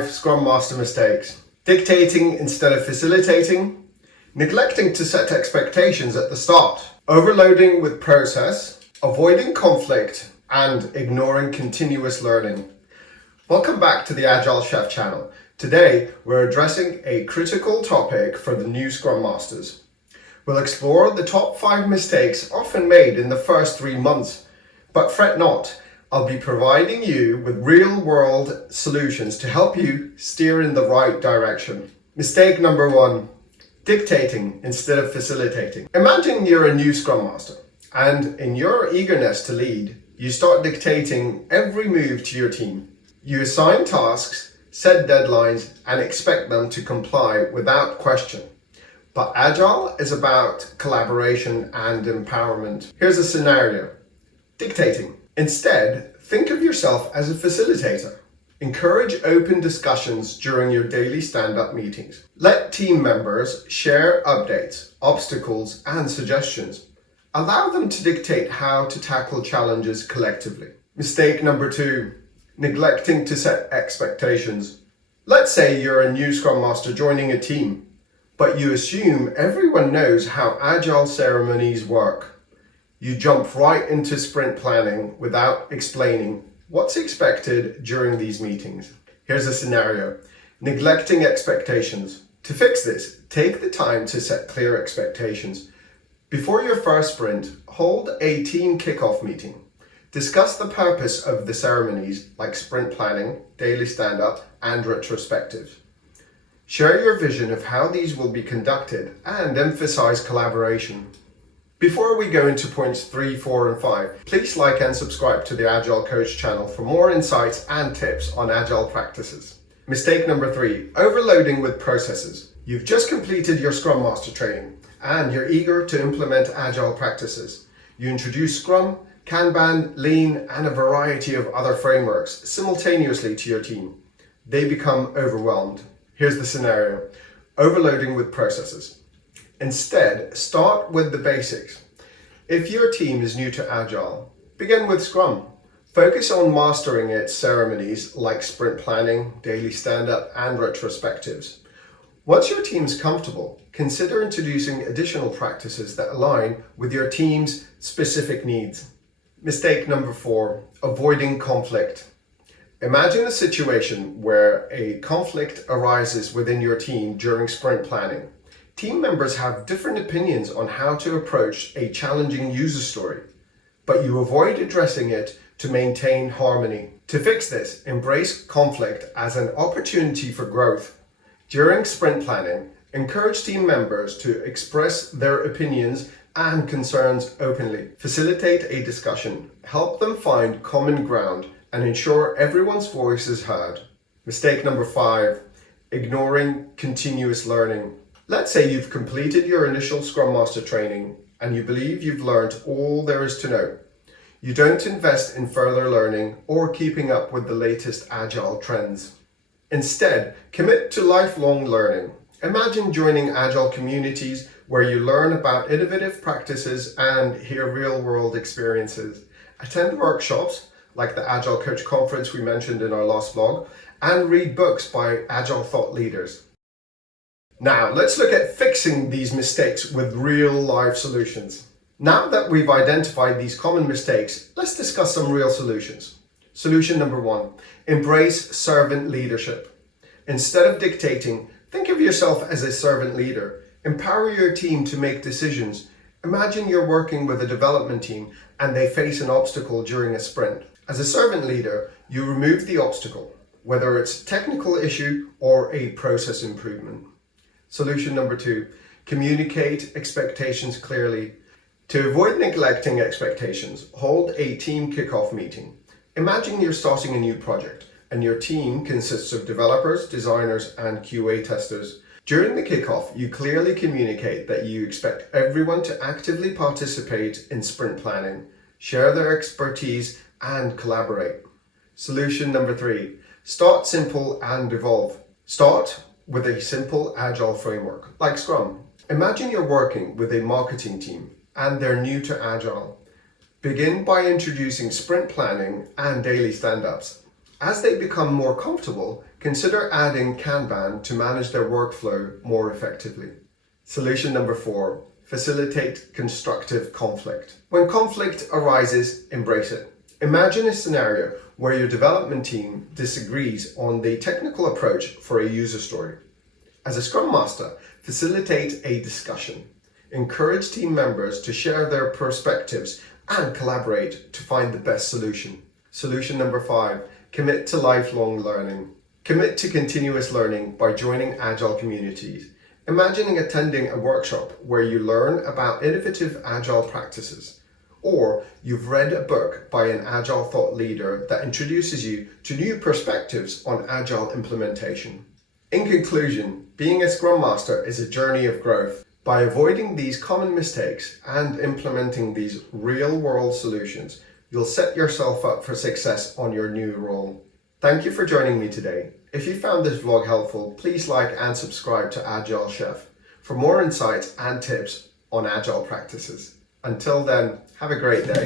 5 Scrum Master Mistakes. Dictating instead of facilitating. Neglecting to set expectations at the start. Overloading with process. Avoiding conflict. And ignoring continuous learning. Welcome back to the Agile Chef channel. Today, we're addressing a critical topic for the new Scrum Masters. We'll explore the top 5 mistakes often made in the first 3 months. But fret not, I'll be providing you with real-world solutions to help you steer in the right direction. Mistake number 1, dictating instead of facilitating. Imagine you're a new Scrum Master, and in your eagerness to lead, you start dictating every move to your team. You assign tasks, set deadlines, and expect them to comply without question. But Agile is about collaboration and empowerment. Here's a scenario. Dictating. Instead, think of yourself as a facilitator. Encourage open discussions during your daily stand-up meetings. Let team members share updates, obstacles, and suggestions. Allow them to dictate how to tackle challenges collectively. Mistake number 2, neglecting to set expectations. Let's say you're a new Scrum Master joining a team, but you assume everyone knows how Agile ceremonies work. You jump right into sprint planning without explaining what's expected during these meetings. Here's a scenario. Neglecting expectations. To fix this, take the time to set clear expectations. Before your first sprint, hold a team kickoff meeting. Discuss the purpose of the ceremonies like sprint planning, daily stand-up, and retrospectives. Share your vision of how these will be conducted and emphasize collaboration. Before we go into points 3, 4, and 5, please like and subscribe to the Agile Coach channel for more insights and tips on Agile practices. Mistake number 3, overloading with processes. You've just completed your Scrum Master training and you're eager to implement Agile practices. You introduce Scrum, Kanban, Lean, and a variety of other frameworks simultaneously to your team. They become overwhelmed. Here's the scenario. Overloading with processes. Instead, start with the basics. If your team is new to Agile, begin with Scrum. Focus on mastering its ceremonies like sprint planning, daily stand-up, and retrospectives. Once your team's comfortable, consider introducing additional practices that align with your team's specific needs. Mistake number 4, avoiding conflict. Imagine a situation where a conflict arises within your team during sprint planning. Team members have different opinions on how to approach a challenging user story, but you avoid addressing it to maintain harmony. To fix this, embrace conflict as an opportunity for growth. During sprint planning, encourage team members to express their opinions and concerns openly. Facilitate a discussion, help them find common ground, and ensure everyone's voice is heard. Mistake number 5, ignoring continuous learning. Let's say you've completed your initial Scrum Master training and you believe you've learned all there is to know. You don't invest in further learning or keeping up with the latest Agile trends. Instead, commit to lifelong learning. Imagine joining Agile communities where you learn about innovative practices and hear real-world experiences. Attend workshops like the Agile Coach conference we mentioned in our last vlog, and read books by Agile thought leaders. Now, let's look at fixing these mistakes with real-life solutions. Now that we've identified these common mistakes, let's discuss some real solutions. Solution number 1, embrace servant leadership. Instead of dictating, think of yourself as a servant leader. Empower your team to make decisions. Imagine you're working with a development team and they face an obstacle during a sprint. As a servant leader, you remove the obstacle, whether it's a technical issue or a process improvement. Solution number 2, communicate expectations clearly. To avoid neglecting expectations, hold a team kickoff meeting. Imagine you're starting a new project and your team consists of developers, designers, and QA testers. During the kickoff, you clearly communicate that you expect everyone to actively participate in sprint planning, share their expertise, and collaborate. Solution number 3, start simple and evolve. Start with a simple Agile framework, like Scrum. Imagine you're working with a marketing team and they're new to Agile. Begin by introducing sprint planning and daily stand-ups. As they become more comfortable, consider adding Kanban to manage their workflow more effectively. Solution number 4, facilitate constructive conflict. When conflict arises, embrace it. Imagine a scenario where your development team disagrees on the technical approach for a user story. As a Scrum Master, facilitate a discussion. Encourage team members to share their perspectives and collaborate to find the best solution. Solution number 5, commit to lifelong learning. Commit to continuous learning by joining Agile communities. Imagining attending a workshop where you learn about innovative Agile practices, or you've read a book by an Agile thought leader that introduces you to new perspectives on Agile implementation. In conclusion, being a Scrum Master is a journey of growth. By avoiding these common mistakes and implementing these real-world solutions, you'll set yourself up for success on your new role. Thank you for joining me today. If you found this vlog helpful, please like and subscribe to Agile Chef for more insights and tips on Agile practices. Until then, have a great day.